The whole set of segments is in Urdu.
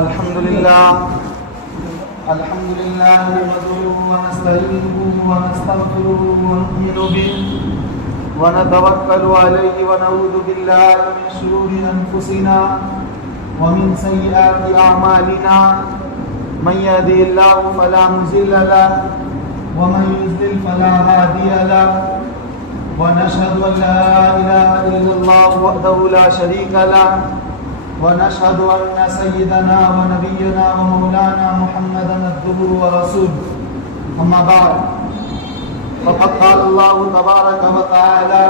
الحمد لله نحمده ونستعينه ونستغفره ونؤمن به ونتوكل عليه ونعوذ بالله من شرور أنفسنا ومن سيئات أعمالنا من يهده الله فلا مضل له ومن يضلل فلا هادي له ونشهد أن لا إله إلا الله وحده لا شريك له ونشهد أن سيدنا ونبينا ومولانا محمدا عبده ورسوله أما بعد فقد قال الله تبارك وتعالى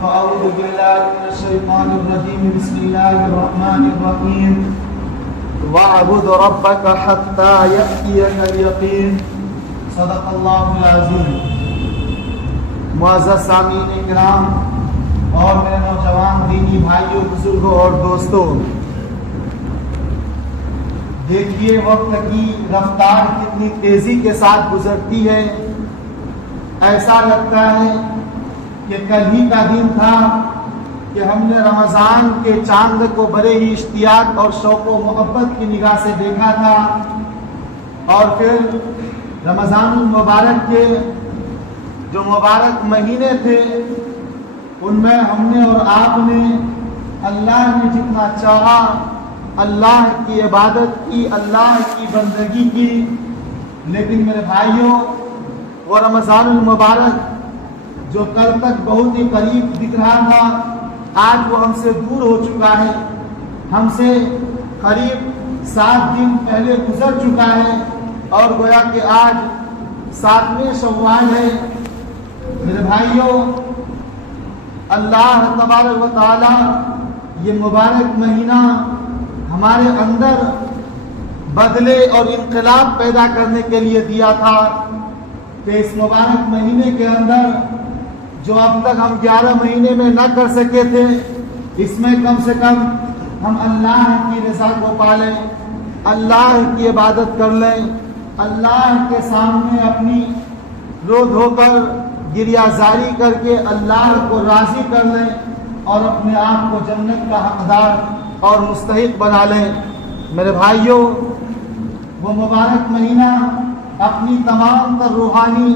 فأعوذ بالله من الشيطان الرجيم بسم الله الرحمن الرحيم واعبد ربك حتى يأتيك اليقين صدق الله العظيم. معزز سامعین کرام اور میرے نوجوان دینی بھائیوں، بزرگوں اور دوستوں، دیکھیے وقت کی رفتار کتنی تیزی کے ساتھ گزرتی ہے. ایسا لگتا ہے کہ کل ہی کا دن تھا کہ ہم نے رمضان کے چاند کو بڑے ہی اشتیاق اور شوق و محبت کی نگاہ سے دیکھا تھا، اور پھر رمضان المبارک کے جو مبارک مہینے تھے ان میں ہم نے اور آپ نے اللہ نے جتنا چاہا اللہ کی عبادت کی، اللہ کی بندگی کی. لیکن میرے بھائیوں، وہ رمضان المبارک جو کل تک بہت ہی قریب دکھ رہا تھا، آج وہ ہم سے دور ہو چکا ہے. ہم سے قریب 7 دن پہلے گزر چکا ہے اور گویا کہ آج 7ویں شوال ہے. میرے بھائیوں، اللہ تبارک و تعالی یہ مبارک مہینہ ہمارے اندر بدلے اور انقلاب پیدا کرنے کے لیے دیا تھا کہ اس مبارک مہینے کے اندر جو اب تک ہم 11 مہینے میں نہ کر سکے تھے، اس میں کم سے کم ہم اللہ کی رضا کو پالیں، اللہ کی عبادت کر لیں، اللہ کے سامنے اپنی رو دھو کر گریہ زاری کر کے اللہ کو راضی کر لیں اور اپنے آپ کو جنت کا حقدار اور مستحق بنا لیں. میرے بھائیوں، وہ مبارک مہینہ اپنی تمام تر روحانی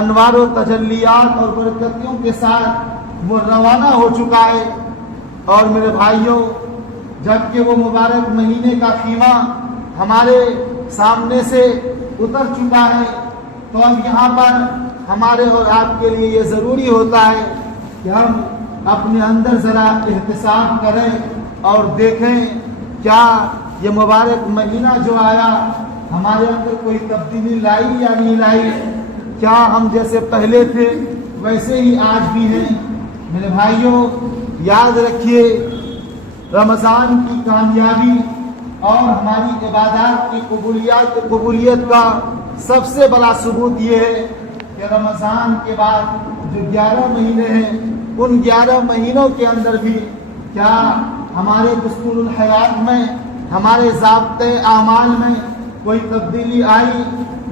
انوار و تجلیات اور برکتوں کے ساتھ وہ روانہ ہو چکا ہے. اور میرے بھائیوں، جب کہ وہ مبارک مہینے کا خیمہ ہمارے سامنے سے اتر چکا ہے، تو اب یہاں پر ہمارے اور آپ کے لیے یہ ضروری ہوتا ہے کہ ہم اپنے اندر ذرا احتساب کریں اور دیکھیں کیا یہ مبارک مہینہ جو آیا ہمارے اندر کوئی تبدیلی لائی یا نہیں لائی. کیا ہم جیسے پہلے تھے ویسے ہی آج بھی ہیں. میرے بھائیوں، یاد رکھیے، رمضان کی کامیابی اور ہماری عبادات کی قبولیت کا سب سے بڑا ثبوت یہ ہے کہ رمضان کے بعد جو 11 مہینے ہیں، ان 11 مہینوں کے اندر بھی کیا ہمارے دستور الحیات میں، ہمارے ضابطۂ اعمال میں کوئی تبدیلی آئی.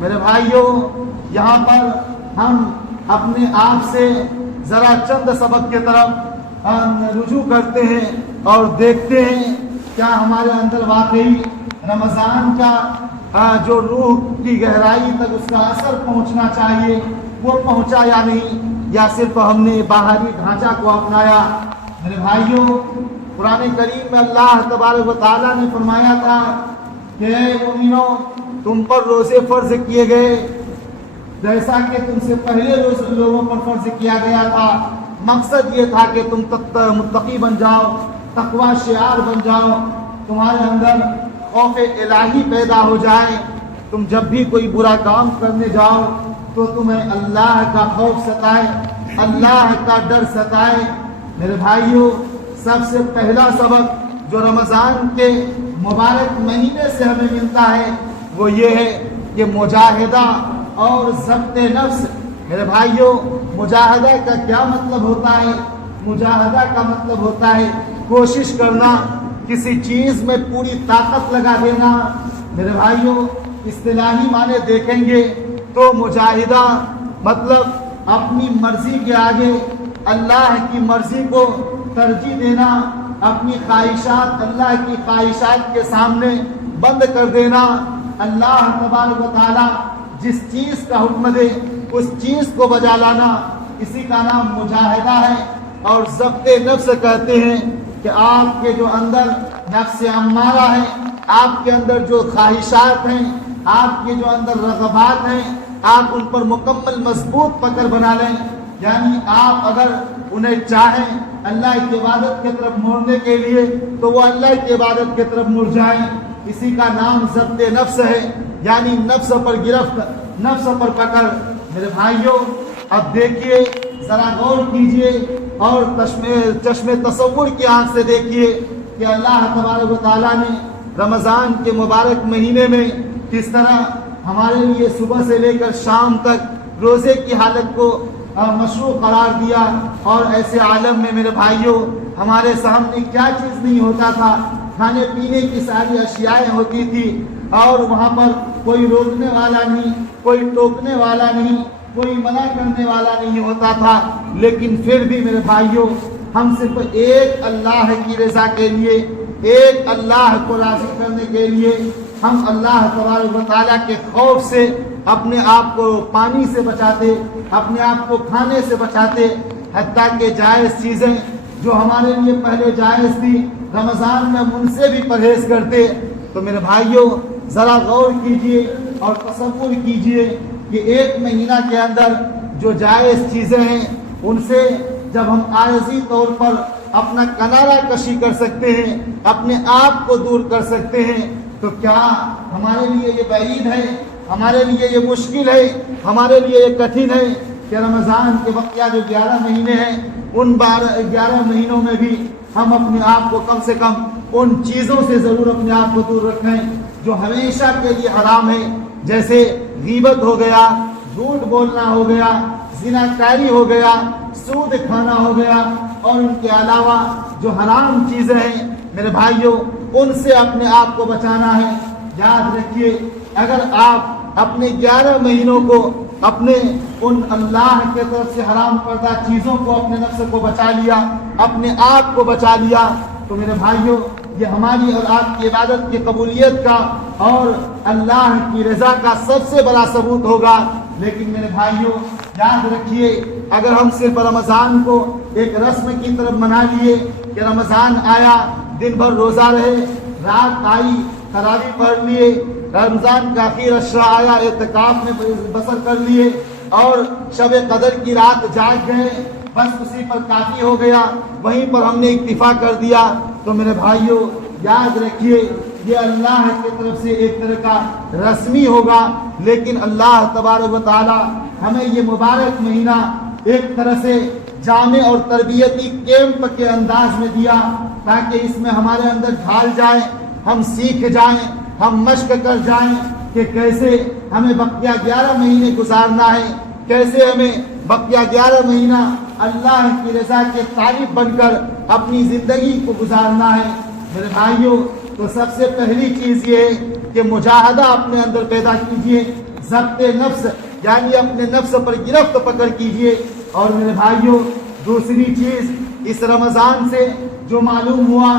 میرے بھائیوں، یہاں پر ہم اپنے آپ سے ذرا چند سبق کی طرف رجوع کرتے ہیں اور دیکھتے ہیں کیا ہمارے اندر واقعی رمضان کا جو روح کی گہرائی تک اس کا اثر پہنچنا چاہیے وہ پہنچا یا نہیں، یا صرف ہم نے باہری ڈھانچہ کو اپنایا. میرے بھائیوں، قرآن کریم میں اللہ تبارک و تعالیٰ نے فرمایا تھا کہ اے مومنوں، تم پر روزے فرض کیے گئے جیسا کہ تم سے پہلے لوگوں پر فرض کیا گیا تھا. مقصد یہ تھا کہ تم متقی بن جاؤ، تقوی شعار بن جاؤ، تمہارے اندر خوف الہی پیدا ہو جائے. تم جب بھی کوئی برا کام کرنے جاؤ تو تمہیں اللہ کا خوف ستائے، اللہ کا ڈر ستائے. میرے بھائیوں، سب سے پہلا سبق جو رمضان کے مبارک مہینے سے ہمیں ملتا ہے وہ یہ ہے کہ مجاہدہ اور ضبط نفس. میرے بھائیوں، مجاہدہ کا کیا مطلب ہوتا ہے؟ مجاہدہ کا مطلب ہوتا ہے کوشش کرنا، کسی چیز میں پوری طاقت لگا دینا. میرے بھائیوں، اصطلاحی معنی دیکھیں گے تو مجاہدہ مطلب اپنی مرضی کے آگے اللہ کی مرضی کو ترجیح دینا، اپنی خواہشات اللہ کی خواہشات کے سامنے بند کر دینا. اللہ تبارک و تعالیٰ جس چیز کا حکم دے اس چیز کو بجا لانا، اسی کا نام مجاہدہ ہے. اور ضبط نفس کہتے ہیں کہ آپ کے جو اندر نفس امارہ ہے، آپ کے اندر جو خواہشات ہیں، آپ کے جو اندر رغبات ہیں، آپ ان پر مکمل مضبوط پکڑ بنا لیں. یعنی آپ اگر انہیں چاہیں اللہ کی عبادت کی طرف موڑنے کے لیے تو وہ اللہ کی عبادت کی طرف مڑ جائیں. اسی کا نام ضبط نفس ہے، یعنی نفس پر گرفت، نفس پر پکڑ. میرے بھائیوں، اب دیکھیے، ذرا غور کیجئے اور چشم تصور کی آنکھ سے دیکھیے کہ اللہ تبارک و تعالیٰ نے رمضان کے مبارک مہینے میں کس طرح ہمارے لیے صبح سے لے کر شام تک روزے کی حالت کو مشروع قرار دیا. اور ایسے عالم میں میرے بھائیوں ہمارے سامنے کیا چیز نہیں ہوتا تھا. کھانے پینے کی ساری اشیاء ہوتی تھی اور وہاں پر کوئی روکنے والا نہیں، کوئی ٹوکنے والا نہیں، کوئی منع کرنے والا نہیں ہوتا تھا. لیکن پھر بھی میرے بھائیوں ہم صرف ایک اللہ کی رضا کے لیے، ایک اللہ کو راضی کرنے کے لیے ہم اللہ تبارک و تعالیٰ کے خوف سے اپنے آپ کو پانی سے بچاتے، اپنے آپ کو کھانے سے بچاتے. حتیٰ کہ جائز چیزیں جو ہمارے لیے پہلے جائز تھی رمضان میں ہم ان سے بھی پرہیز کرتے. تو میرے بھائیوں ذرا غور کیجئے اور تصور کیجئے کہ ایک مہینہ کے اندر جو جائز چیزیں ہیں ان سے جب ہم عارضی طور پر اپنا کنارہ کشی کر سکتے ہیں، اپنے آپ کو دور کر سکتے ہیں، تو کیا ہمارے لیے یہ بعید ہے، ہمارے لیے یہ مشکل ہے، ہمارے لیے یہ کٹھن ہے کہ رمضان کے بقیہ جو 11 مہینے ہیں ان 11 مہینوں میں بھی ہم اپنے آپ کو کم سے کم ان چیزوں سے ضرور اپنے آپ کو دور رکھیں جو ہمیشہ کے لیے حرام ہے. جیسے غیبت ہو گیا، جھوٹ بولنا ہو گیا، زناکاری ہو گیا، سود کھانا ہو گیا، اور ان کے علاوہ جو حرام چیزیں ہیں میرے بھائیوں ان سے اپنے آپ کو بچانا ہے. یاد رکھیے، اگر آپ اپنے 11 مہینوں کو اپنے ان اللہ کے طرف سے حرام کردہ چیزوں کو، اپنے نفس کو بچا لیا، اپنے آپ کو بچا لیا، تو میرے بھائیوں یہ ہماری اور آپ کی عبادت کی قبولیت کا اور اللہ کی رضا کا سب سے بڑا ثبوت ہوگا. لیکن میرے بھائیوں یاد رکھیے، اگر ہم صرف رمضان کو ایک رسم کی طرف منا لیے کہ رمضان آیا دن بھر روزہ رہے، رات آئی تراویح پڑھ لیے، رمضان کا آخر عشرہ آیا اعتکاف میں بسر کر لیے، اور شب قدر کی رات جاگ گئے، بس اسی پر کافی ہو گیا، وہیں پر ہم نے اکتفا کر دیا، تو میرے بھائیوں یاد رکھیے یہ اللہ کی طرف سے ایک طرح کا رسمی ہوگا. لیکن اللہ تبارک و تعالی ہمیں یہ مبارک مہینہ ایک طرح سے جامع اور تربیتی کیمپ کے انداز میں دیا تاکہ اس میں ہمارے اندر ڈھال جائیں، ہم سیکھ جائیں، ہم مشق کر جائیں کہ کیسے ہمیں بقیہ 11 مہینے گزارنا ہے، کیسے ہمیں بقیہ 11 مہینہ اللہ کی رضا کے طالب بن کر اپنی زندگی کو گزارنا ہے. میرے بھائیوں تو سب سے پہلی چیز یہ ہے کہ مجاہدہ اپنے اندر پیدا کیجئے، ضبط نفس یعنی اپنے نفس پر گرفت پکڑ کیجئے. اور میرے بھائیوں دوسری چیز اس رمضان سے جو معلوم ہوا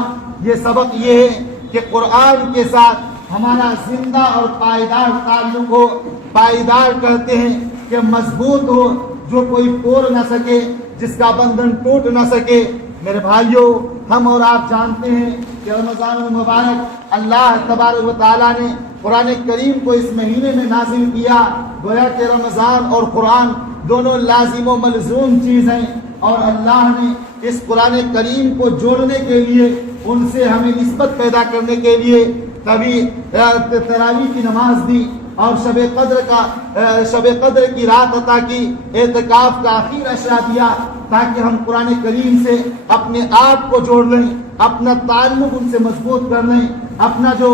یہ سبق یہ ہے کہ قرآن کے ساتھ ہمارا زندہ اور پائیدار تعلق ہو. پائیدار کہتے ہیں کہ مضبوط ہو، جو کوئی توڑ نہ سکے، جس کا بندھن ٹوٹ نہ سکے. میرے بھائیوں ہم اور آپ جانتے ہیں کہ رمضان المبارک اللہ تبارک و تعالیٰ نے قرآن کریم کو اس مہینے میں نازل کیا. گویا کہ رمضان اور قرآن دونوں لازم و ملزوم چیز ہیں، اور اللہ نے اس قرآن کریم کو جوڑنے کے لیے، ان سے ہمیں نسبت پیدا کرنے کے لیے کبھی تراویح کی نماز دی اور شب قدر کی رات عطا کی، اعتکاف کا آخر عشرہ دیا تاکہ ہم قرآن کریم سے اپنے آپ کو جوڑ لیں، اپنا تعلق ان سے مضبوط کر لیں، اپنا جو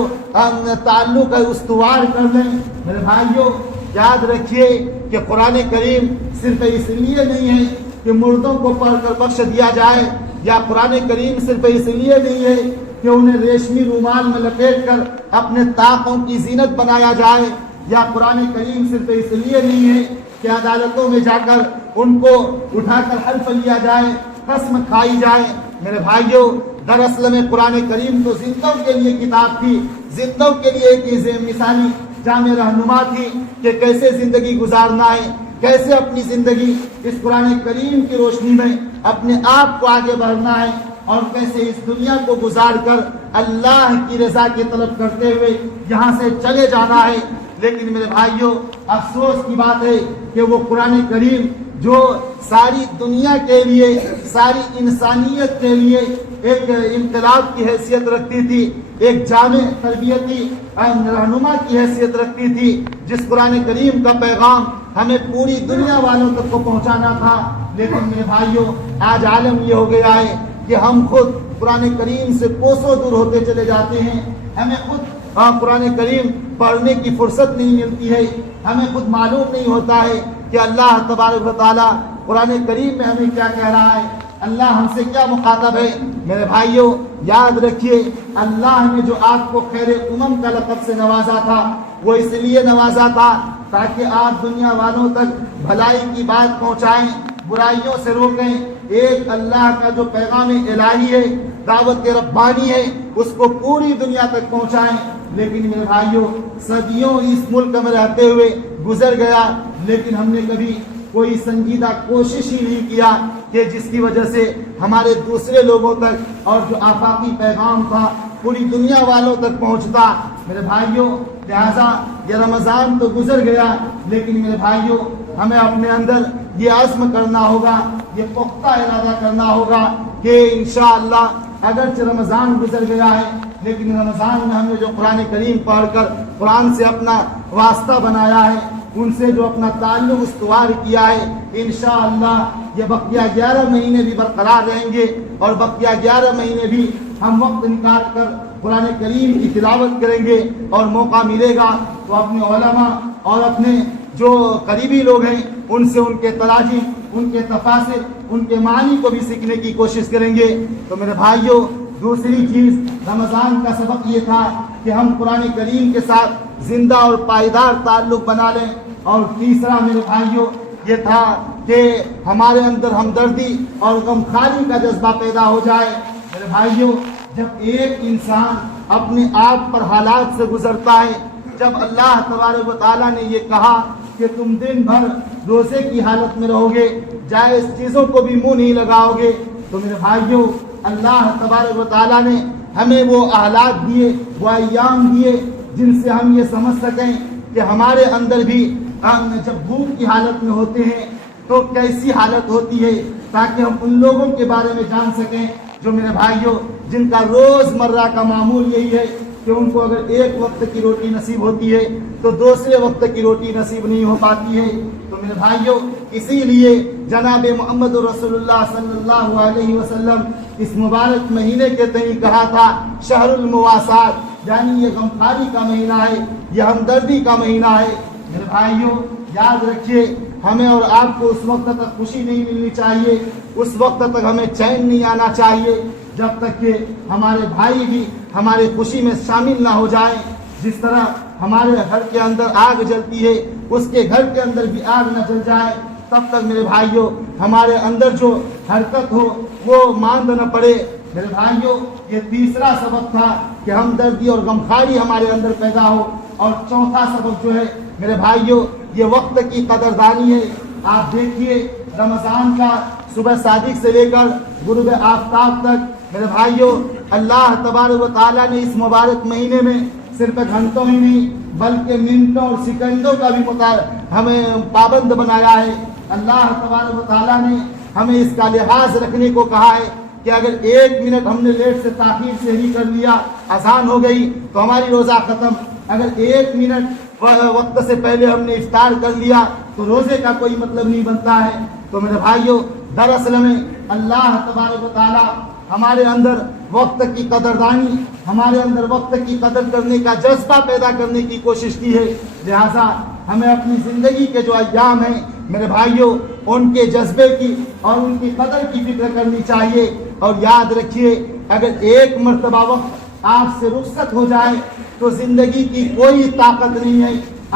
تعلق ہے استوار کر لیں. میرے بھائیوں یاد رکھیے کہ قرآن کریم صرف اس لیے نہیں ہے کہ مردوں کو پڑھ کر بخش دیا جائے، یا قرآن کریم صرف اس لیے نہیں ہے کہ انہیں ریشمی رومال میں لپیٹ کر اپنے طاقوں کی زینت بنایا جائے، یا قرآن کریم صرف اس لیے نہیں ہے کہ عدالتوں میں جا کر ان کو اٹھا کر حلف لیا جائے، قسم کھائی جائے. میرے بھائیوں دراصل میں قرآن کریم تو زندوں کے لیے کتاب تھی، زندوں کے لیے ایک مثالی جامع رہنما تھی کہ کیسے زندگی گزارنا ہے، کیسے اپنی زندگی اس قرآن کریم کی روشنی میں اپنے آپ کو آگے بڑھنا ہے، اور کیسے اس دنیا کو گزار کر اللہ کی رضا کی طلب کرتے ہوئے یہاں سے چلے جانا ہے۔ لیکن میرے بھائیوں، افسوس کی بات ہے کہ وہ قرآن کریم جو ساری دنیا کے لیے، ساری انسانیت کے لیے ایک انقلاب کی حیثیت رکھتی تھی، ایک جامع تربیتی رہنما کی حیثیت رکھتی تھی، جس قرآن کریم کا پیغام ہمیں پوری دنیا والوں تک کو پہنچانا تھا، لیکن میرے بھائیوں آج عالم یہ ہو گیا ہے کہ ہم خود قرآن کریم سے کوسوں دور ہوتے چلے جاتے ہیں، ہمیں خود قرآن کریم پڑھنے کی فرصت نہیں ملتی ہے، ہمیں خود معلوم نہیں ہوتا ہے کہ اللہ تبارک و تعالیٰ قرآن کریم میں ہمیں کیا کہہ رہا ہے، اللہ ہم سے کیا مخاطب ہے۔ میرے بھائیوں یاد رکھیے، اللہ نے جو آپ کو خیر امم کا لقب سے نوازا تھا، وہ اس لیے نوازا تھا تاکہ آپ دنیا والوں تک بھلائی کی بات پہنچائیں، برائیوں سے روکیں، ایک اللہ کا جو پیغام الہی ہے، دعوت ربانی ہے، اس کو پوری دنیا تک پہنچائیں۔ لیکن میرے بھائیوں صدیوں اس ملک میں رہتے ہوئے گزر گیا، لیکن ہم نے کبھی کوئی سنجیدہ کوشش ہی نہیں کیا کہ جس کی وجہ سے ہمارے دوسرے لوگوں تک اور جو آفاقی پیغام تھا پوری دنیا والوں تک پہنچتا۔ میرے بھائیوں لہذا یہ رمضان تو گزر گیا، لیکن میرے بھائیوں ہمیں اپنے اندر یہ عزم کرنا ہوگا، یہ پختہ ارادہ کرنا ہوگا کہ انشاءاللہ اگرچہ رمضان گزر گیا ہے، لیکن رمضان میں ہم نے جو قرآن کریم پڑھ کر قرآن سے اپنا واسطہ بنایا ہے، ان سے جو اپنا تعلق استوار کیا ہے، انشاءاللہ یہ بقیہ 11 مہینے بھی برقرار رہیں گے، اور بقیہ 11 مہینے بھی ہم وقت نکال کر قرآن کریم کی تلاوت کریں گے، اور موقع ملے گا تو اپنے علماء اور اپنے جو قریبی لوگ ہیں ان سے ان کے تراجم، ان کے تفاسیر، ان کے معنی کو بھی سیکھنے کی کوشش کریں گے۔ تو میرے بھائیوں دوسری چیز رمضان کا سبق یہ تھا کہ ہم قرآن کریم کے ساتھ زندہ اور پائیدار تعلق بنا لیں، اور تیسرا میرے بھائیوں یہ تھا کہ ہمارے اندر ہمدردی اور غمخواری کا جذبہ پیدا ہو جائے۔ میرے بھائیوں جب ایک انسان اپنے آپ پر حالات سے گزرتا ہے، جب اللہ تبارک و تعالیٰ نے یہ کہا کہ تم دن بھر روزے کی حالت میں رہو گے، جائز چیزوں کو بھی منہ نہیں لگاؤ گے، تو میرے بھائیوں اللہ تبارک و تعالیٰ نے ہمیں وہ حالات دیے، وہ ایام دیے جن سے ہم یہ سمجھ سکیں کہ ہمارے اندر بھی ہم جب بھوک کی حالت میں ہوتے ہیں تو کیسی حالت ہوتی ہے، تاکہ ہم ان لوگوں کے بارے میں جان سکیں جو میرے بھائیوں جن کا روز مرہ کا معمول یہی ہے کہ ان کو اگر ایک وقت کی روٹی نصیب ہوتی ہے تو دوسرے وقت کی روٹی نصیب نہیں ہو پاتی ہے۔ تو میرے بھائیوں اسی لیے جناب محمد رسول اللہ صلی اللہ علیہ وسلم اس مبارک مہینے کے تئیں کہا تھا شہر المواسات، یعنی یہ غمخواری کا مہینہ ہے، یہ ہمدردی کا مہینہ ہے۔ میرے بھائیوں یاد رکھیے ہمیں اور آپ کو اس وقت تک خوشی نہیں ملنی چاہیے، اس وقت تک ہمیں چین نہیں آنا چاہیے جب تک کہ ہمارے بھائی بھی ہماری خوشی میں شامل نہ ہو جائیں۔ جس طرح ہمارے گھر کے اندر آگ جلتی ہے، اس کے گھر کے اندر بھی آگ نہ جل جائے، تب تک میرے بھائیوں ہمارے اندر جو حرکت ہو وہ ماند نہ پڑے۔ میرے بھائیوں یہ تیسرا سبق تھا کہ ہمدردی اور غمخواری ہمارے اندر پیدا ہو، اور چوتھا سبق جو ہے میرے بھائیوں یہ وقت کی قدردانی ہے۔ آپ دیکھیے رمضان کا صبح صادق سے لے کر غروب آفتاب تک میرے بھائیوں اللہ تبارک و تعالیٰ نے اس مبارک مہینے میں صرف گھنٹوں ہی نہیں بلکہ منٹوں اور سیکنڈوں کا بھی ہمیں پابند بنایا ہے۔ اللہ تبارک و تعالیٰ نے ہمیں اس کا لحاظ رکھنے کو کہا ہے کہ اگر 1 منٹ ہم نے لیٹ سے تاخیر سے ہی کر لیا، اذان ہو گئی تو ہماری روزہ ختم، اگر 1 منٹ وقت سے پہلے ہم نے افطار کر لیا تو روزے کا کوئی مطلب نہیں بنتا ہے۔ تو میرے بھائیوں دراصل میں اللہ تبارک و تعالیٰ ہمارے اندر وقت کی قدردانی، ہمارے اندر وقت کی قدر کرنے کا جذبہ پیدا کرنے کی کوشش کی ہے، لہٰذا ہمیں اپنی زندگی کے جو ایام ہیں میرے بھائیوں ان کے جذبے کی اور ان کی قدر کی فکر کرنی چاہیے۔ اور یاد رکھیے اگر ایک مرتبہ وقت آپ سے رخصت ہو جائے تو زندگی کی کوئی طاقت نہیں ہے،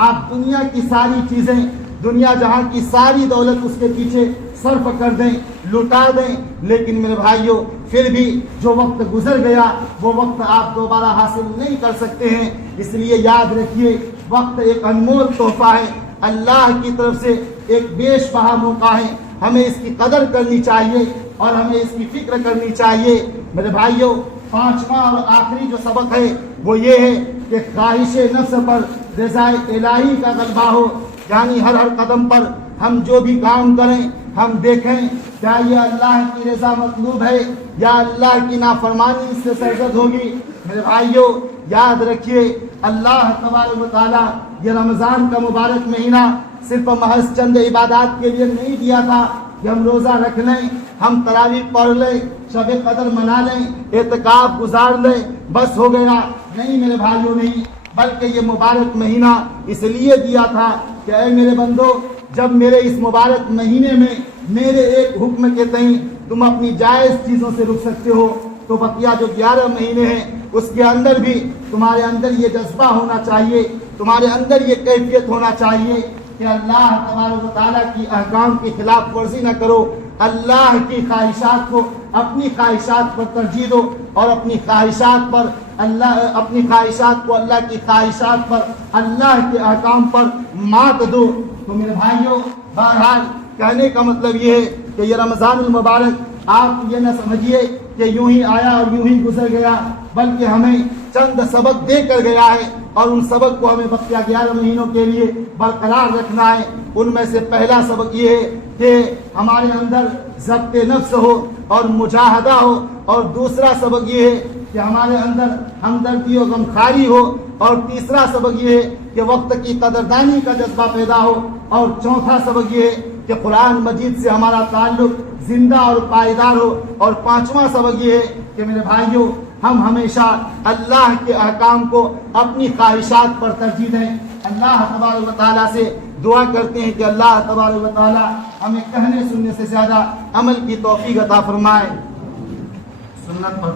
آپ دنیا کی ساری چیزیں، دنیا جہاں کی ساری دولت اس کے پیچھے صرف کر دیں، لٹا دیں، لیکن میرے بھائیوں پھر بھی جو وقت گزر گیا وہ وقت آپ دوبارہ حاصل نہیں کر سکتے ہیں. اس لیے یاد رکھیے وقت ایک انمول تحفہ ہے, اللہ کی طرف سے ایک بیش بہا موقع ہے. ہمیں اس کی قدر کرنی چاہیے اور ہمیں اس کی فکر کرنی چاہیے. میرے بھائیوں, پانچواں اور آخری جو سبق ہے وہ یہ ہے کہ خواہش نفس پر رضا الہی کا غلبہ ہو. یعنی ہر قدم پر ہم جو بھی کام کریں ہم دیکھیں کیا یہ اللہ کی رضا مطلوب ہے یا اللہ کی نافرمانی اس سے سرزد ہوگی. میرے بھائیوں, یاد رکھیے اللہ تبارک و تعالیٰ یہ رمضان کا مبارک مہینہ صرف محض چند عبادات کے لیے نہیں دیا تھا کہ ہم روزہ رکھ لیں, ہم تراویح پڑھ لیں, شب قدر منا لیں, اعتکاف گزار لیں, بس ہو گیا. نہیں میرے بھائیوں, نہیں, بلکہ یہ مبارک مہینہ اس لیے دیا تھا کہ اے میرے بندو, جب میرے اس مبارک مہینے میں میرے ایک حکم کے تئیں تم اپنی جائز چیزوں سے رک سکتے ہو تو بقیہ جو 11 مہینے ہیں اس کے اندر بھی تمہارے اندر یہ جذبہ ہونا چاہیے, تمہارے اندر یہ کیفیت ہونا چاہیے کہ اللہ تبارک و تعالیٰ کی احکام کی خلاف ورزی نہ کرو, اللہ کی خواہشات کو اپنی خواہشات پر ترجیح دو اور اپنی خواہشات پر اپنی خواہشات کو اللہ کی خواہشات پر, اللہ کے احکام پر مات دو. تو میرے بھائیوں, بہرحال کہنے کا مطلب یہ ہے کہ یہ رمضان المبارک آپ یہ نہ سمجھیے کہ یوں ہی آیا اور یوں ہی گزر گیا, بلکہ ہمیں چند سبق دے کر گیا ہے اور ان سبق کو ہمیں بقیہ 11 مہینوں کے لیے برقرار رکھنا ہے. ان میں سے پہلا سبق یہ ہے کہ ہمارے اندر ضبط نفس ہو اور مجاہدہ ہو, اور دوسرا سبق یہ ہے کہ ہمارے اندر ہمدردی و غمخواری ہو, اور تیسرا سبق یہ ہے کہ وقت کی قدردانی کا جذبہ پیدا ہو, اور چوتھا سبق یہ ہے کہ قرآن مجید سے ہمارا تعلق زندہ اور پائیدار ہو, اور پانچواں سبق یہ ہے کہ میرے بھائیوں ہم ہمیشہ اللہ کے احکام کو اپنی خواہشات پر ترجیح دیں. اللہ تبارک و تعالیٰ سے دعا کرتے ہیں کہ اللہ تبارک و تعالیٰ ہمیں کہنے سننے سے زیادہ عمل کی توفیق عطا فرمائے. سنت پر